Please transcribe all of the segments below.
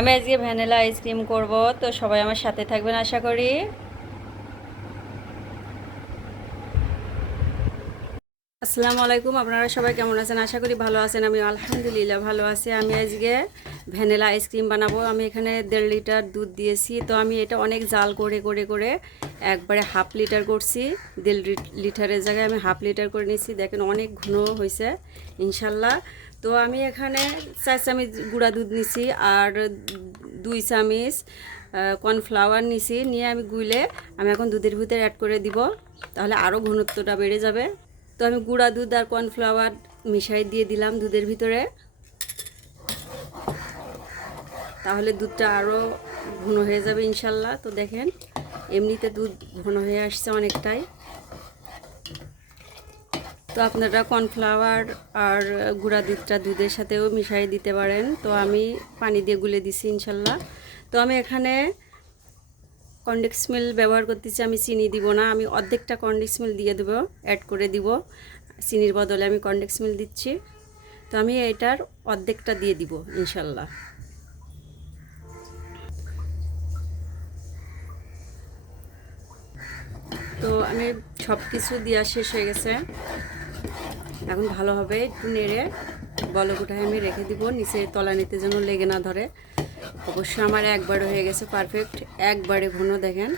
আমি আজকে vanilla ice cream করব, তো সবাই আমার সাথে থাকবেন আশা করি। আসসালামু আলাইকুম, আপনারা সবাই কেমন আছেন? আশা করি ভালো আছেন আমি আলহামদুলিল্লাহ ভালো আছি। আমি আজকে ভ্যানিলা আইসক্রিম বানাবো। আমি এখানে দেড় লিটার দুধ দিয়েছি, তো আমি এটা অনেক জাল করে করে করে একবারে হাফ লিটার করছি। দেড় লিটারের জায়গায় আমি হাফ লিটার করে নিয়েছি। দেখেন অনেক ঘন হয়েছে ইনশাল্লাহ। তো আমি এখানে চার চামচ গুঁড়া দুধ নিছি আর দুই চামচ কর্নফ্লাওয়ার নিছি। নিয়ে আমি গুলে আমি এখন দুধের ভিতরে অ্যাড করে দিব, তাহলে আরও ঘনত্বটা বেড়ে যাবে। তো আমি গুঁড়া দুধ আর কর্নফ্লাওয়ার মিশাই দিয়ে দিলাম দুধের ভিতরে। তাহলে দুধটা আরও ঘন হয়ে যাবে ইনশাল্লাহ। তো দেখেন, এমনিতে দুধ ঘন হয়ে আসছে অনেকটাই। তো আপনারা কর্নফ্লাওয়ার আর গুঁড়া দুধটা দুধের সাথেও মিশাই দিতে পারেন। তো আমি পানি দিয়ে গুলে দিছি ইনশাল্লাহ। তো আমি এখানে কন্ডেক্স মিল ব্যবহার করতেছি, আমি চিনি দিব না, আমি অর্ধেকটা কন্ডেক্স মিল দিয়ে দেবো অ্যাড করে দিব। চিনির বদলে আমি কন্ডেক্স মিল দিচ্ছি। তো আমি এটার অর্ধেকটা দিয়ে দিব ইনশাল্লাহ। তো আমি সব কিছু দেওয়া শেষ হয়ে গেছে। এখন ভালোভাবে একটু নেড়ে বলক উঠায় আমি রেখে দিব, নিচে তলানিতে যেন লেগে না ধরে। অবশ্য আমার একবারে হয়ে গেছে পারফেক্ট একবারে ঘন দেখেন।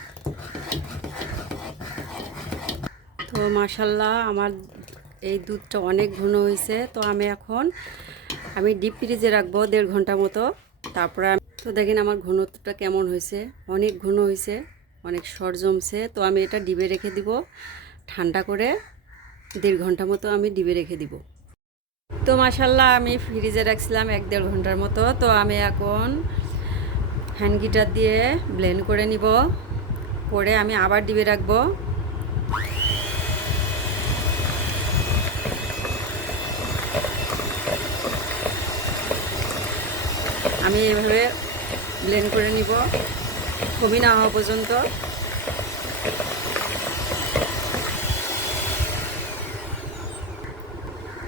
তো মাসাল্লাহ আমার এই দুধটা অনেক ঘন হয়েছে। তো আমি এখন, আমি ডিপ ফ্রিজে রাখব দেড় ঘণ্টা মতো। তারপরে তো দেখেন আমার ঘনত্বটা কেমন হয়েছে। অনেক ঘন হয়েছে, অনেক সর জমছে। তো আমি এটা ডিবে রেখে দিব, ঠান্ডা করে। দেড় ঘণ্টা মতো আমি ডিবে রেখে দিব। তো মাসাল্লাহ আমি ফ্রিজে রাখছিলাম এক দেড় ঘণ্টার মতো। তো আমি এখন হ্যান্ড গিটার দিয়ে ব্লেন্ড করে নিব। করে আমি আবার ডিবে রাখব। আমি এভাবে ব্লেন্ড করে নিব। কমি না হওয়া পর্যন্ত।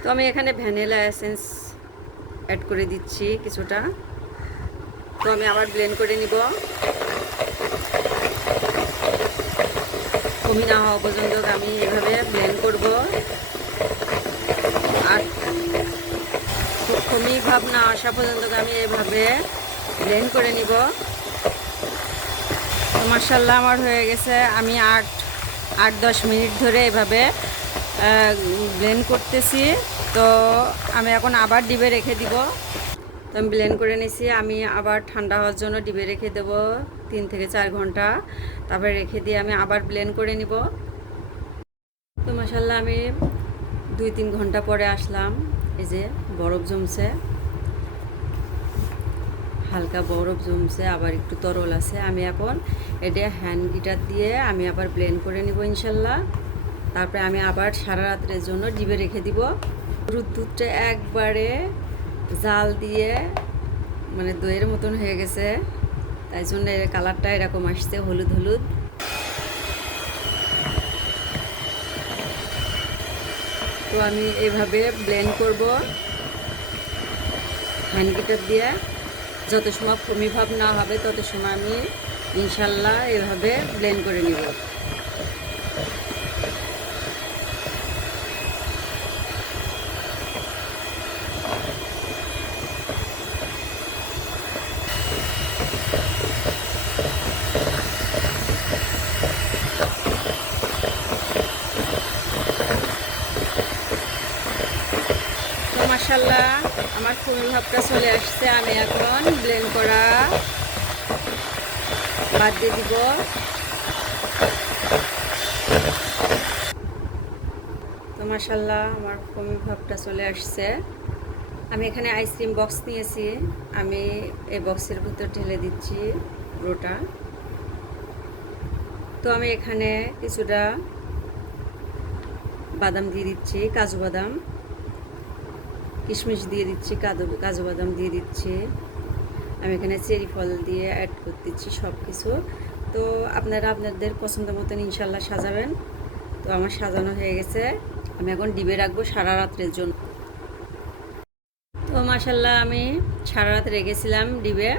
তো আমি এখানে ভ্যানিলা এসেন্স অ্যাড করে দিচ্ছি কিছুটা। তো আমি আবার ব্লেন্ড করে নিব। কমি না হওয়া পর্যন্ত আমি এভাবে ব্লেন্ড করব। আর খুব কমি ভাব না আসা পর্যন্ত আমি এভাবে ব্লেন্ড করে নিব। মার্শাল্লাহ আমার হয়ে গেছে। আমি আট আট, দশ মিনিট ধরে এভাবে ব্লেন্ড করতেছি। তো আমি এখন আবার ডিবে রেখে দিব। তো আমি ব্লেন্ড করে নিছি। আমি আবার ঠান্ডা হওয়ার জন্য ডিবে রেখে দেব তিন থেকে চার ঘণ্টা। তারপরে রেখে দিয়ে আমি আবার ব্লেন্ড করে নিব। তো মাসাল্লাহ আমি দুই তিন ঘণ্টা পরে আসলাম। এই যে বরফ জমছে। হালকা বরফ জমছে, আবার একটু তরল আছে। আমি এখন এটা হ্যান্ড গিটার দিয়ে আমি আবার ব্লেন্ড করে নিব ইনশাল্লাহ তারপরে আমি আবার সারা রাত্রের জন্য ডিবে রেখে দিব। গরুর দুধটা একবারে জাল দিয়ে মানে দইয়ের মতন হয়ে গেছে। তাই জন্য এর কালারটা এরকম আসছে, হলুদ হলুদ। তো আমি এইভাবে ব্লেন্ড করব। হ্যান্ড গিটার দিয়ে। যত সময় কমি ভাব না হবে, তত সময় আমি ইনশাল্লাহ এভাবে ব্লেন্ড করে নিব তো মাসাল্লাহ আমার ফুল ভাবটা চলে আসছে, আমি এখন ব্লেন্ড করা বাদ দিয়ে দিব। তো মাসাল্লাহ আমার কমি ভাবটা চলে আসছে। আমি এখানে আইসক্রিম বক্স নিয়েছি, আমি এই বক্সের ভিতর ঢেলে দিচ্ছি পুরোটা তো আমি এখানে কিছুটা বাদাম দিয়ে দিচ্ছি, কাজু বাদাম। কিশমিশ দিয়ে দিচ্ছি কাদু কাজু বাদাম দিয়ে দিচ্ছি। আমি এখানে চেরি ফল দিয়ে অ্যাড করে দিচ্ছি সব কিছু তো আপনারা আপনাদের পছন্দ মতন ইনশাল্লাহ সাজাবেন। তো আমার সাজানো হয়ে গেছে। আমি এখন ডিবে রাখব সারা রাত্রের জন্য। তো মাসাল্লাহ আমি সারা রাত রেখেছিলাম ডিবে।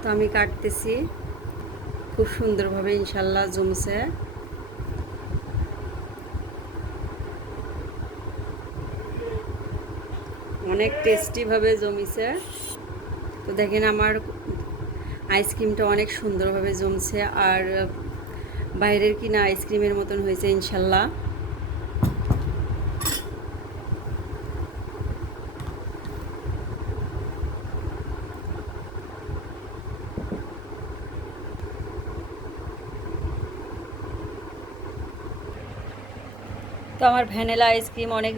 তো আমি কাটতেছি। খুব সুন্দরভাবে ইনশাল্লাহ জমছে। অনেক টেস্টিভাবে জমিছে। তো দেখেন আমার আইসক্রিমটা অনেক সুন্দরভাবে জমছে আর বাইরের কিনা আইসক্রিমের মতন হয়েছে ইনশাল্লাহ। তো আমার ভ্যানিলা আইসক্রিম অনেক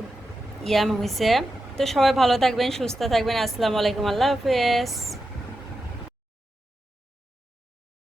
ইয়াম হয়েছে তো সবাই ভালো থাকবেন, সুস্থ থাকবেন। আসসালামু আলাইকুম, আল্লাহ হাফেজ।